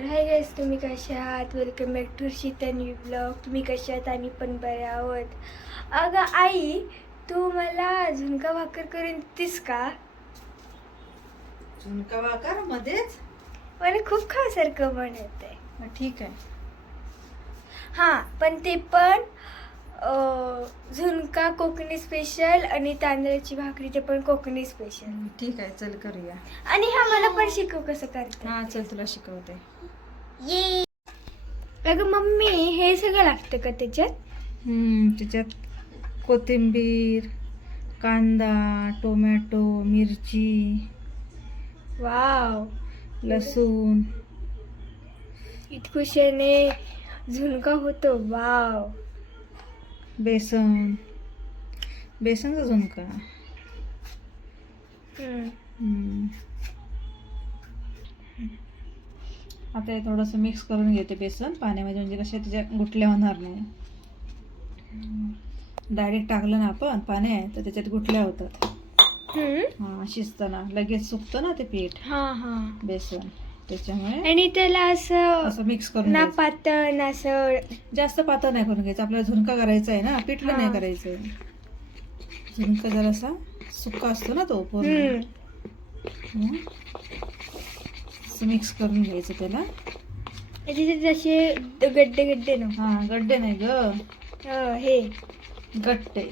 तर hi guys, तुम्ही कशा आहात? वेलकम बॅक टू शीतनी ब्लॉग. तुम्ही कशा आहात? आम्ही पण बरे आहोत. अगं आई, तू मला झुणका भाकर करून देतीस का? झुणका भाकर मध्येच मला खूप खासारखं बनत आहे. ठीक आहे. हां, पण ते पण झुणका कोकणी स्पेशल आणि तांदळाची भाकरी ते पण कोकणी स्पेशल. ठीक आहे, चल करूया. आणि हा मला पण शिकव कसं करतात. हा चल, तुला शिकवते. ये. अगं मम्मी, हे सगळं लागतं का त्याच्यात? त्याच्यात कोथिंबीर, कांदा, टोमॅटो, मिरची, वाव, लसूण, इतकुशाने झुणका होतो. वाव. बेसनचा झुणका. आता हे थोडंसं मिक्स करून घेते बेसन पाण्यामध्ये, म्हणजे कशा त्याच्या गुठल्या होणार नाही. डायरेक्ट टाकलं ना आपण पाण्यात तर त्याच्यात गुठल्या होतात. शिजताना लगेच सुकतं ना ते पीठ. बेसन त्याच्यामुळे. आणि त्याला असं मिक्स करून ना घ्यायचं. पातळ ना असं जास्त पातळ नाही करून घ्यायचं. आपल्याला झुणका करायचा आहे ना, पिठलं नाही करायचं. झुणका जरासा सुका असतो ना तो पूर्ण. मिक्स करून घ्यायचं त्याला. तिथे जसे गड्डे गड्डे ना. हा, गड्डे नाही ग, हे गट्टे.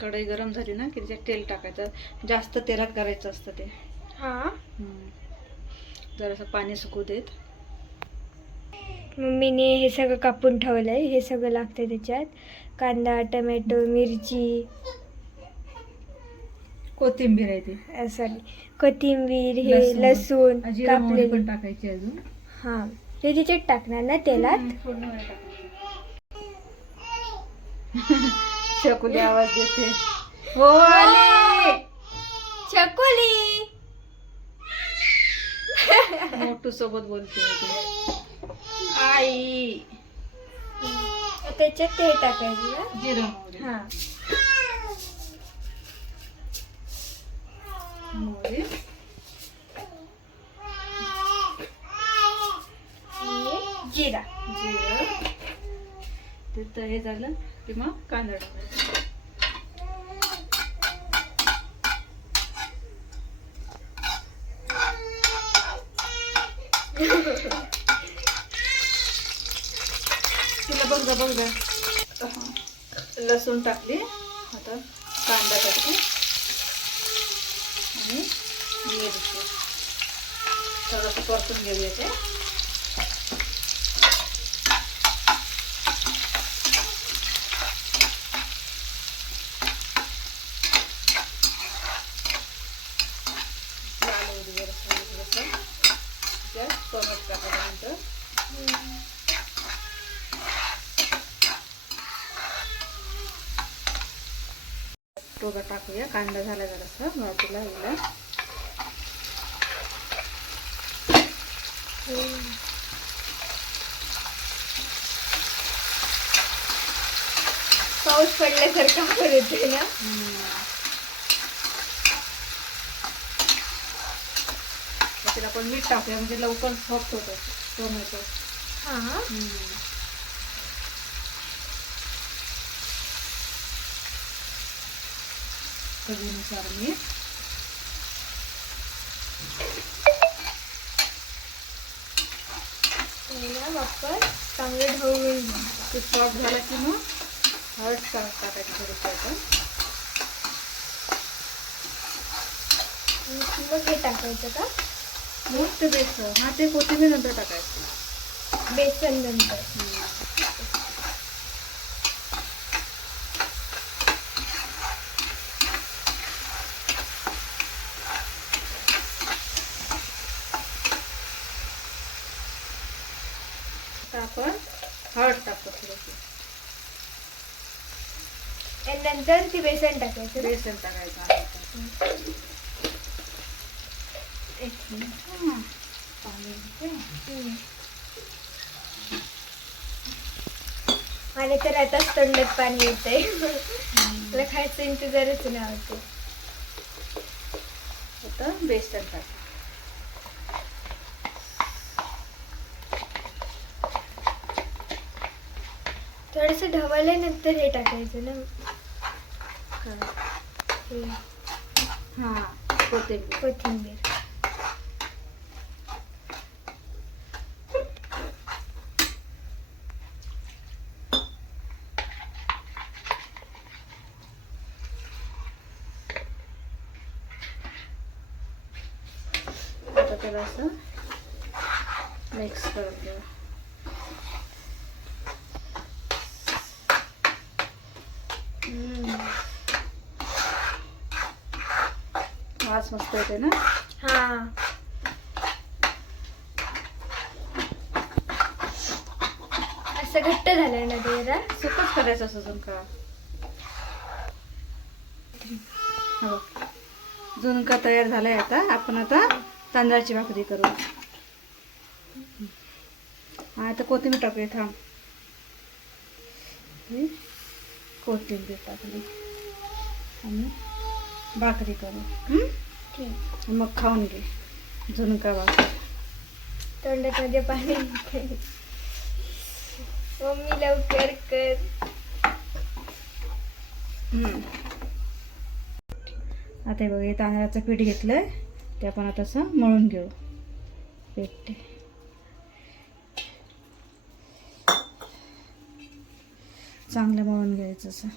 कढई गरम झाली ना की त्याच्यात तेल टाकायचं. जास्त तेलात करायचं असतं ते. जरासं पाणी सुकू देत. मम्मीने हे सगळं कापून ठेवलंय. हे सगळं लागतं त्याच्यात. कांदा, टोमॅटो, मिरची, कोथिंबीर आहे ती. सॉरी, कोथिंबीर, हे लसूण कापलेली पण टाकायची अजून. हा, ते त्याच्यात टाकणार ना तेलात. चकुली आवाज देते. हो आली चकोली. मोठू सोबत बोलते आई. त्याच्यात ते टाकायचं ना, जिरं मोहरी. हा. मोहरी, जिरा. जिरं. ते हे झालं की मग कांदा टाकायचा. तिला बघ जा. लसूण टाकली. आता कांदा टाकते आणि मिरची. थोडंसं परतून घेऊया ते. टोमॅटो टाकल्यानंतर टोमॅटो टाकूया. कांदा झाला जरासा भाजीला गेला. पाऊस पडल्यासारखा करते ना. त्याला पण मीठ टाकूया म्हणजे लवकर सॉफ्ट होतो टोमॅटो. चवीनुसार मीठ. वापर चांगलं ढवळून ते सॉफ्ट झाला की मग हळद टाकायची थोडीशी आपण. मग हे टाकायचं का? मग ते बेसन. हा, ते कोथिंबीर नंतर टाकायचं. बेसन नंतर. आपण हळद टाकतो थोडीशी. आणि नंतर ती बेसन टाकायचं. बेसन टाकायचं. एक मिनिट हां. पाणी घेते. आणि तर आताच तोंडात पाणी येतंय. मला खायचं इंतजारच नाही होते. आता बेसन टाक. थोडंसं ढवळल्यानंतर हे टाकायचं ना. हे हां, कोथिंबीर. कोथिंबीर. आता त्याला असं मिक्स करून घेऊ. वास मस्त येते ना. हा, असं घट्ट झालंय ना ते जरा. सुकच करायचं असं झुणका. हो, झुणका तयार झालाय. आता आपण आता तांदळाची भाकरी करू. आता कोथिंबीर टाकूया. थांब, कोथिंबीर टाकली आणि भाकरी करू. ठीक. मग खाऊन घे झुणका भाकरी. तोंडात माझ्या पाणी येतंय. मम्मी लवकर कर. आता हे बघ, हे तांदळाचं पीठ घेतलंय, ते आपण आता असं मळून घेऊ. पीठ चांगलं मळून घ्यायचं असं.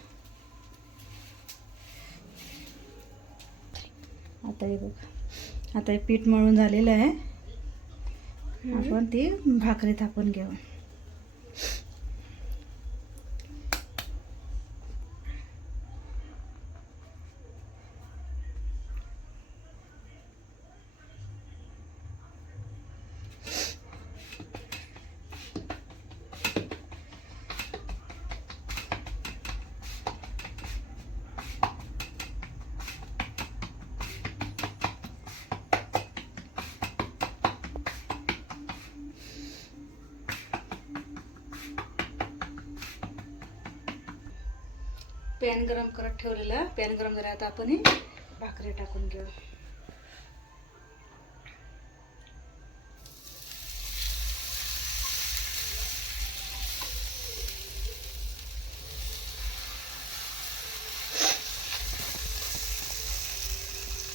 आता हे बघ, आता हे पीठ मळून झालेलं आहे. आपण ती भाकरी थापून घेऊ. पॅन गरम करत ठेवलेला. पॅन गरम झाला. आता आपण ही भाकरी टाकून घेऊ.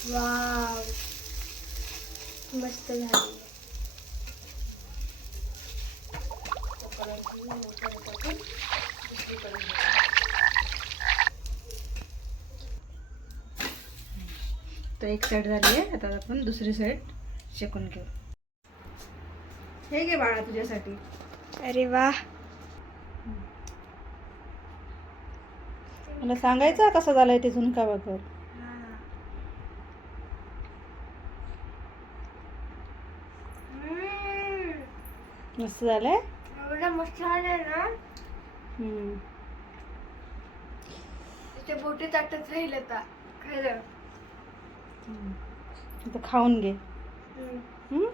वाव, मस्त झाली. तर एक साईड झाली आहे. आता आपण दुसरी साईड शेकून घेऊ. हे घे बाळा तुझ्यासाठी. अरे वा, मला सांगायचं कसं झालंय ते झुणका भाकर. मस्त झालंय. एवढा मस्त झालंय ना. ते बोटी ताटत राहील आता खरं. आता खाऊन घे. हम्म.